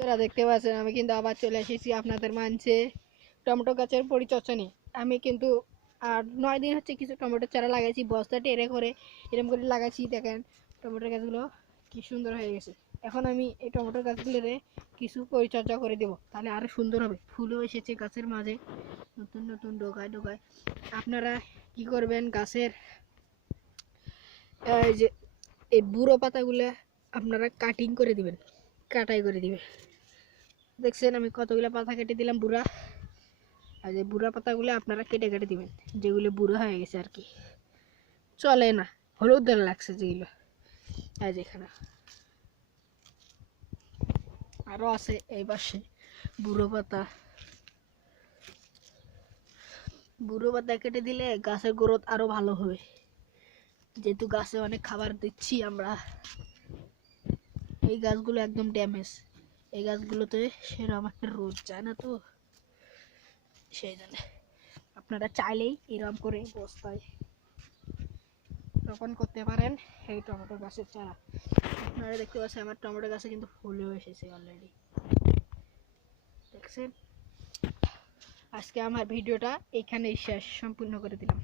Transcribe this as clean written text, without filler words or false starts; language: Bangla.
বন্ধুরা দেখতে পাচ্ছেন আমি কিন্তু আবার চলে এসেছি আপনাদের মাঝে টমেটো গাছের পরিচর্যা নিয়ে। আমি কিন্তু আর 9 দিন হচ্ছে কিছু টমেটো চারা লাগাইছি, বস্তা টেরে করে এরকম করে লাগাইছি। দেখেন টমেটো গাছগুলো কি সুন্দর হয়ে গেছে। এখন আমি এই টমেটো গাছগুলোরে কিছু পরিচর্যা করে দেবো, তাহলে আরও সুন্দর হবে। ফুলও এসেছে গাছের মাঝে, নতুন নতুন ডোকায় ডোকায়। আপনারা কি করবেন, গাছের এই যে এই বুড়ো পাতাগুলো আপনারা কাটিং করে দিবেন, কাটাই করে দিবে। দেখছেন আমি কতগুলো পাতা কেটে দিলাম বুড়া। আর এই বুড়া পাতাগুলো আপনারা কেটে কেটে দিবেন, যেগুলো বুড়ো হয়ে গেছে আর কি, চলে না, হলুদ লাগছে যেগুলো। আর যেখানে আরও আছে এই পাশে বুড়ো পাতা। বুড়ো পাতা কেটে দিলে গাছের গ্রোথ আরও ভালো হবে, যেহেতু গাছে অনেক খাবার দিচ্ছি আমরা। এই গাছগুলো একদম ড্যামেজ, এই গাছগুলোতে সেরকম একটা রোদ যায় না, তো সেই জন্য আপনারা চাইলেই এরকম করে বস্তায় রোপণ করতে পারেন এই টমেটো গাছের চারা। আপনারা দেখতে পাচ্ছেন আমার টমেটো গাছে কিন্তু ফুলও এসেছে অলরেডি, দেখছেন। আজকে আমার ভিডিওটা এখানেই শেষ সম্পূর্ণ করে দিলাম।